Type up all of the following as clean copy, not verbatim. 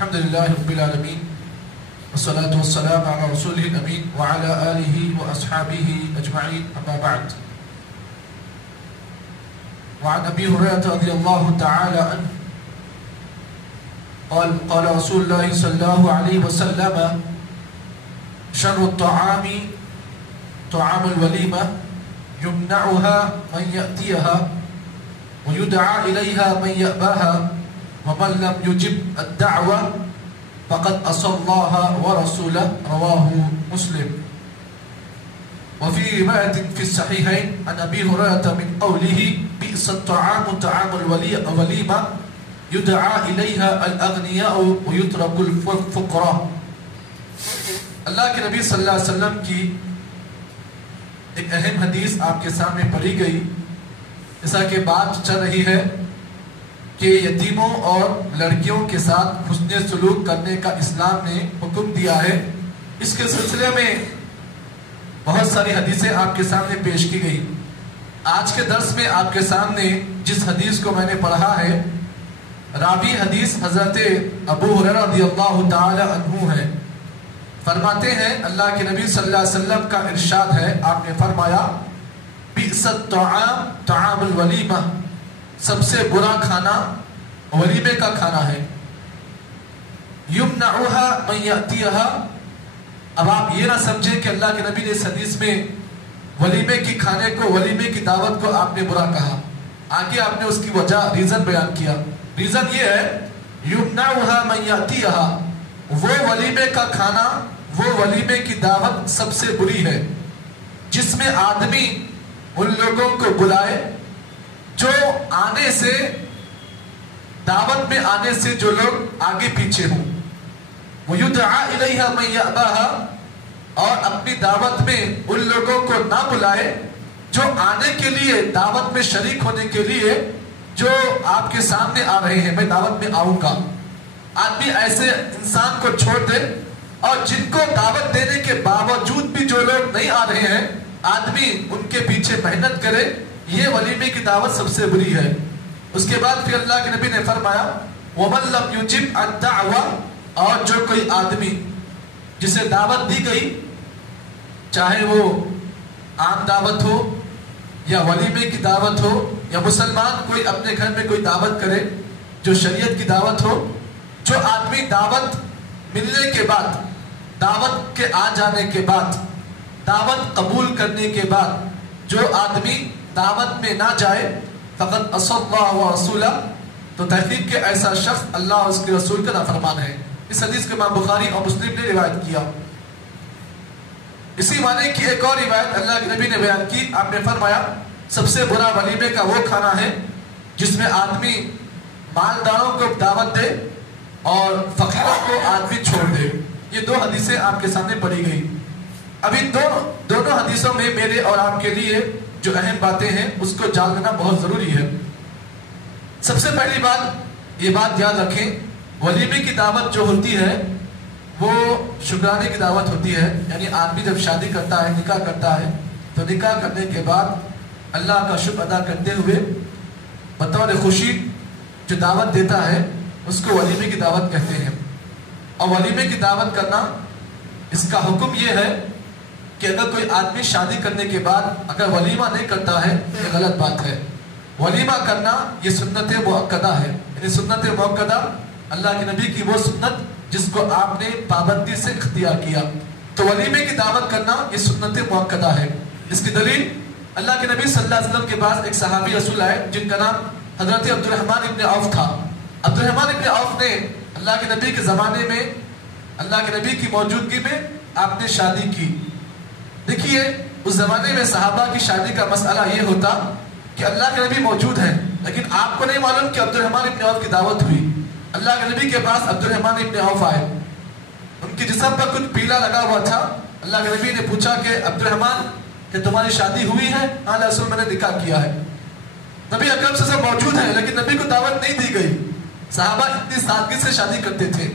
الحمد لله رب العالمين والصلاة والسلام على رسوله الأمين وعلى آله وأصحابه أجمعين أما بعد. وعن أبي هريرة رضي الله تعالى عنه قال رسول الله صلى الله عليه وسلم شر الطعام طعام الوليمة يمنعها من يأتيها ويدعى إليها من يأباها ومن لم يجب الدعوة فقد عصى الله ورسوله رواه مسلم. وفي رواية في الصحيحين عن أبي هريرة من قوله بئس الطعام طعام الوليمة يدعى إليها الأغنياء ويترك الفقراء. اللہ کے نبی صلی اللہ علیہ وسلم کی ایک اہم حدیث آپ کے سامنے پڑھی گئی، جیسا کہ بات چل رہی ہے کہ یتیموں اور لڑکیوں کے ساتھ حسن سلوک کرنے کا اسلام نے حکم دیا ہے۔ اس کے سلسلے میں بہت ساری حدیثیں آپ کے سامنے پیش کی گئی۔ آج کے درس میں آپ کے سامنے جس حدیث کو میں نے پڑھا ہے، راوی حدیث حضرت ابو ہریرہ رضی اللہ تعالی عنہ ہے۔ فرماتے ہیں اللہ کے نبی صلی اللہ علیہ وسلم کا ارشاد ہے، آپ نے فرمایا بئس الطعام طعام الولیمہ، سب سے برا کھانا ولیمے کا کھانا ہے۔ یمنعها من یأتیها، اب آپ یہ نہ سمجھیں کہ اللہ کے نبی نے اس حدیث میں ولیمے کی کھانے کو، ولیمے کی دعوت کو آپ نے برا کہا۔ آگے آپ نے اس کی وجہ ریزن بیان کیا۔ ریزن یہ ہے یمنعها من یأتیها، وہ ولیمے کا کھانا، وہ ولیمے کی دعوت سب سے بری ہے جس میں آدمی ان لوگوں کو بلائے جو آنے سے، دعوت میں آنے سے جو لوگ آگے پیچھے ہوں۔ وَيُدْعَى إِلَيْهَا مَنْ يَأْبَاهَا، اور اپنی دعوت میں ان لوگوں کو نہ بلائے جو آنے کے لیے، دعوت میں شریک ہونے کے لیے جو آپ کے سامنے آ رہے ہیں، میں دعوت میں آؤں گا۔ آدمی ایسے انسان کو چھوڑ دے، اور جن کو دعوت دینے کے باوجود بھی جو لوگ نہیں آ رہے ہیں، آدمی ان کے پیچھے محنت کرے، یہ ولیمے کی دعوت سب سے بری ہے۔ اس کے بعد پھر اللہ کے نبی نے فرمایا وَمَن لَمْ يُجِبْ الدَّعْوَةَ، اور جو کوئی آدمی جسے دعوت دی گئی، چاہے وہ عام دعوت ہو یا ولیمے کی دعوت ہو، یا مسلمان کوئی اپنے گھر میں کوئی دعوت کرے جو شریعت کی دعوت ہو، جو آدمی دعوت ملنے کے بعد، دعوت کے آ جانے کے بعد، دعوت قبول کرنے کے بعد جو آدمی دعوت میں نہ جائے فقط عصى الله ورسوله، تو تحقیق کہ ایسا شخص اللہ اور اس کے رسول کا نافرمان ہے۔ اس حدیث کو امام بخاری اور مسلم نے روایت کیا۔ اسی معنی کی ایک اور روایت اللہ کے نبی نے بیان کی، آپ نے فرمایا سب سے برا ولیمے کا وہ کھانا ہے جس میں آدمی مالداروں کو دعوت دے اور فقیروں کو آدمی چھوڑ دے۔ یہ دو حدیثیں آپ کے سامنے پڑھی گئی۔ اب ان دونوں حدیثوں میں میرے اور آپ کے لیے جو اہم باتیں ہیں اس کو جان لینا بہت ضروری ہے۔ سب سے پہلی بات یہ بات یاد رکھیں، ولیمے کی دعوت جو ہوتی ہے وہ شکرانے کی دعوت ہوتی ہے، یعنی آدمی جب شادی کرتا ہے، نکاح کرتا ہے، تو نکاح کرنے کے بعد اللہ کا شکر ادا کرتے ہوئے بطور خوشی جو دعوت دیتا ہے اس کو ولیمے کی دعوت کہتے ہیں۔ اور ولیمے کی دعوت کرنا، اس کا حکم یہ ہے کہ اگر کوئی آدمی شادی کرنے کے بعد اگر ولیمہ نہیں کرتا ہے یہ غلط بات ہے۔ ولیمہ کرنا یہ سنت مؤکدہ ہے، یعنی سنت مؤکدہ اللہ کے نبی کی وہ سنت جس کو آپ نے پابندی سے اختیار کیا، تو ولیمے کی دعوت کرنا یہ سنت مؤکدہ ہے۔ اس کی دلیل اللہ کے نبی صلی اللہ علیہ وسلم کے پاس ایک صحابی رسول آئے جن کا نام حضرت عبد الرحمن ابن عوف تھا۔ عبد الرحمن ابن عوف نے اللہ کے نبی کے زمانے میں، اللہ کے نبی کی موجودگی میں آپ نے شادی کی۔ دیکھیے اس زمانے میں صحابہ کی شادی کا مسئلہ یہ ہوتا کہ اللہ کے نبی موجود ہیں لیکن آپ کو نہیں معلوم کہ عبد الرحمن ابن عوف کی دعوت ہوئی۔ اللہ کے نبی کے پاس عبد الرحمن ابن عوف آئے، ان کی جسم پر کچھ پیلا لگا ہوا تھا۔ اللہ کے نبی نے پوچھا کہ عبد الرحمن کہ تمہاری شادی ہوئی ہے؟ ہاں رسول میں نے نکاح کیا ہے۔ نبی اکرم صلی اللہ علیہ وسلم موجود ہیں لیکن نبی کو دعوت نہیں دی گئی۔ صحابہ اتنی سادگی سے شادی کرتے تھے۔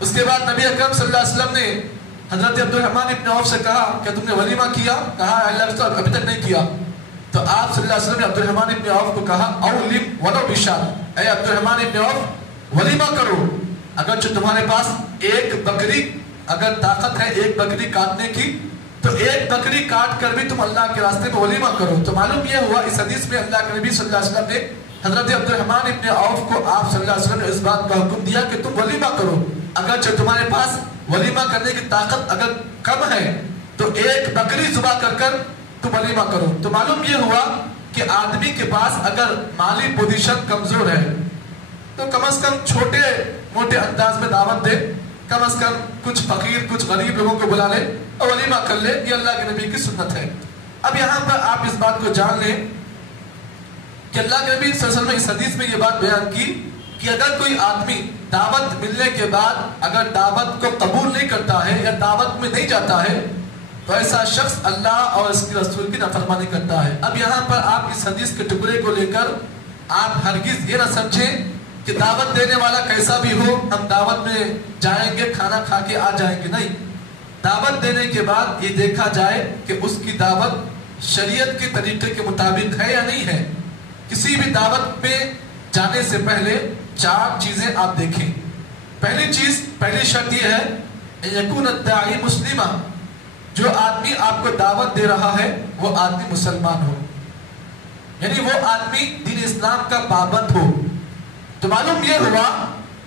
اس کے بعد نبی اکرم صلی اللہ علیہ وسلم نے حضرت عبد الرحمن ابن عوف سے کہا کہ تم نے ولیمہ کیا؟ کہا اللہ رسول ابھی تک نہیں کیا۔ تو آپ صلی اللہ علیہ وسلم نے عبد الرحمن ابن عوف کو کہا اولم ولو بشار، اے عبد الرحمن ابن عوف ولیمہ کرو، اگر تمہارے پاس ایک بکری اگر طاقت ہے ایک بکری کاٹنے کی تو ایک بکری کاٹ کر بھی تم اللہ کے راستے میں ولیمہ کرو. تو معلوم یہ ہوا اس حدیث میں اللہ کے نبی صلی اللہ علیہ وسلم نے حضرت عبد الرحمن ابن عوف کو آپ صلی اللہ علیہ وسلم نے اس بات کا حکم دیا کہ تم ولیمہ کرو. اگرچہ تمہارے پاس ولیمہ کرنے کی طاقت اگر کم ہے تو ایک بکری ذبح کر کر تم ولیمہ کرو. تو معلوم یہ ہوا کہ آدمی کے پاس اگر مالی پوزیشن کمزور ہے تو کم از کم چھوٹے موٹے انداز میں دعوت دے, کم از کم کچھ فقیر کچھ غریب لوگوں کو بلا لے اور ولیمہ کر لے. یہ اللہ کے نبی کی سنت ہے. اب یہاں پر آپ اس بات کو جان لیں کہ اللہ کے نبی صلی اللہ علیہ وسلم نے اس حدیث میں یہ بات بیان کی کہ اگر کوئی آدمی دعوت ملنے کے بعد اگر دعوت کو قبول نہیں کرتا ہے یا دعوت میں نہیں جاتا ہے تو ایسا شخص اللہ اور اس کے رسول کی نافرمانی کرتا ہے. اب یہاں پر آپ اس حدیث کے ٹکڑے کو لے کر آپ ہرگز یہ نہ سمجھیں کہ دعوت دینے والا کیسا بھی ہو ہم دعوت میں جائیں گے کھانا کھا کے آ جائیں گے. نہیں, دعوت دینے کے بعد یہ دیکھا جائے کہ اس کی دعوت شریعت کے طریقے کے مطابق ہے یا نہیں ہے. کسی بھی دعوت میں جانے سے پہلے 4 چیزیں آپ دیکھیں. پہلی شرط یہ ہے یکون الداعی مسلمہ, جو آدمی آپ کو دعوت دے رہا ہے وہ آدمی مسلمان ہو, یعنی وہ آدمی دین اسلام کا پابند ہو. تو معلوم یہ ہوا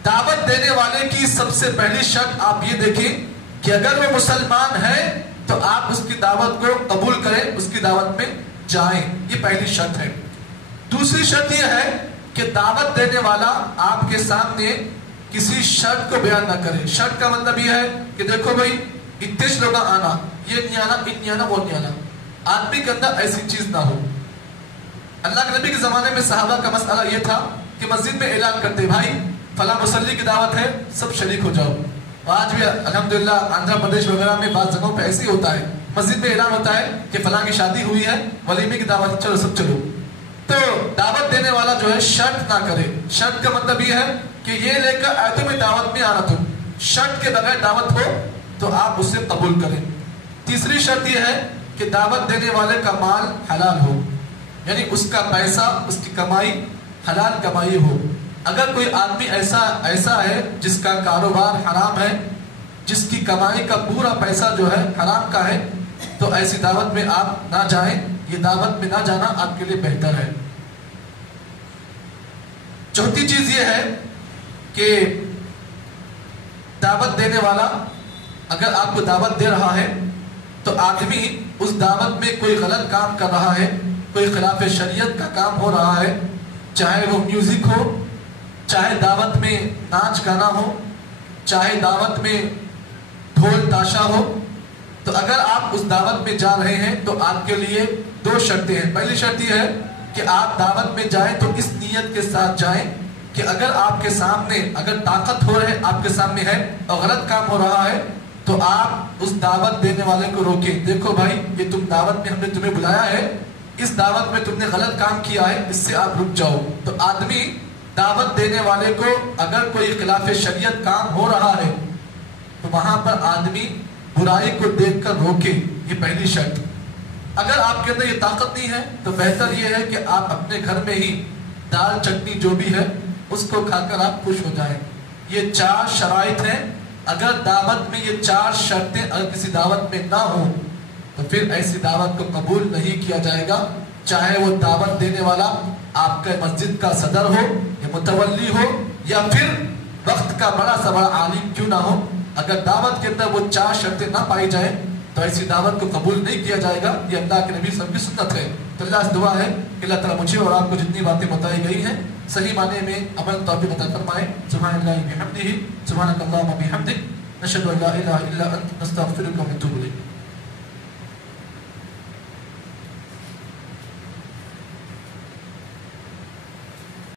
دعوت دینے والے کی سب سے پہلی شرط آپ یہ دیکھیں کہ اگر وہ مسلمان ہے تو آپ اس کی دعوت کو قبول کریں, اس کی دعوت میں جائیں. یہ پہلی شرط ہے. دوسری شرط یہ ہے کہ دعوت دینے والا آپ کے سامنے کسی شرط کو بیان نہ کرے. شرط کا مطلب یہ ہے کہ دیکھو بھائی اتنے لوگ آنا, یہ نہیں آنا, یہ نہیں آنا, وہ نہیں آنا. آدمی کے اندر ایسی چیز نہ ہو. اللہ کے نبی کے زمانے میں صحابہ کا مسئلہ یہ تھا کہ مسجد میں اعلان کرتے بھائی فلاں مصلی کی دعوت ہے سب شریک ہو جاؤ. آج بھی الحمدللہ آندھرا پردیش وغیرہ میں بعض جگہوں پہ ایسے ہی ہوتا ہے, مسجد میں اعلان ہوتا ہے کہ فلاں کی شادی ہوئی ہے ولیمے کی دعوت, چلو سب چلو. تو دعوت دینے والا جو ہے شرط نہ کرے. شرط کا مطلب یہ ہے کہ یہ لے کر آئے تو میں دعوت میں آنا, تم شرط کے بغیر دعوت ہو تو آپ اسے قبول کریں. تیسری شرط یہ ہے کہ دعوت دینے والے کا مال حلال ہو, یعنی اس کا پیسہ اس کی کمائی حلال کمائی ہو. اگر کوئی آدمی ایسا ہے جس کا کاروبار حرام ہے, جس کی کمائی کا پورا پیسہ جو ہے حرام کا ہے, تو ایسی دعوت میں آپ نہ جائیں. یہ دعوت میں نہ جانا آپ کے لیے بہتر ہے. چوتھی چیز یہ ہے کہ دعوت دینے والا اگر آپ کو دعوت دے رہا ہے تو آدمی اس دعوت میں کوئی غلط کام کر رہا ہے, کوئی خلاف شریعت کا کام ہو رہا ہے, چاہے وہ میوزک ہو, چاہے دعوت میں ناچ گانا ہو, چاہے دعوت میں ڈھول تاشا ہو, تو اگر آپ اس دعوت میں جا رہے ہیں تو آپ کے لیے 2 شرطیں ہیں. پہلی شرط یہ ہے کہ آپ دعوت میں جائیں تو اس نیت کے ساتھ جائیں کہ اگر آپ کے سامنے اگر طاقت ہو رہے آپ کے سامنے ہے اور غلط کام ہو رہا ہے تو آپ اس دعوت دینے والے کو روکیں. دیکھو بھائی یہ تم دعوت میں ہم نے تمہیں بلایا ہے, اس دعوت میں تم نے غلط کام کیا ہے, اس سے آپ رک جاؤ. تو آدمی دعوت دینے والے کو اگر کوئی خلاف شریعت کام ہو رہا ہے تو وہاں پر آدمی برائی کو دیکھ کر روکے. یہ پہلی شرط. اگر آپ کے اندر یہ طاقت نہیں ہے تو بہتر یہ ہے کہ آپ اپنے گھر میں ہی دال چٹنی جو بھی ہے اس کو کھا کر آپ خوش ہو جائیں. یہ 4 شرائط ہیں. اگر دعوت میں یہ 4 شرطیں اگر کسی دعوت میں نہ ہوں تو پھر ایسی دعوت کو قبول نہیں کیا جائے گا, چاہے وہ دعوت دینے والا آپ کے مسجد کا صدر ہو یا متولی ہو یا پھر وقت کا بڑا سے بڑا عالم کیوں نہ ہو. اگر دعوت کے اندر وہ 4 شرطیں نہ پائی جائیں تو ایسی دعوت کو قبول نہیں کیا جائے گا. یہ اللہ کے نبی صلی اللہ علیہ وسلم کی سنت ہے. تو اللہ سے دعا ہے کہ اللہ تعالیٰ مجھے اور آپ کو جتنی باتیں بتائی گئی ہیں صحیح معنی میں عمل توفیق عطا فرمائے. سبحان اللہ بحمدہ, سبحانک اللہم وبحمدک, نشہد ان لا الہ الا انت, نستغفرک ونتوب الیک.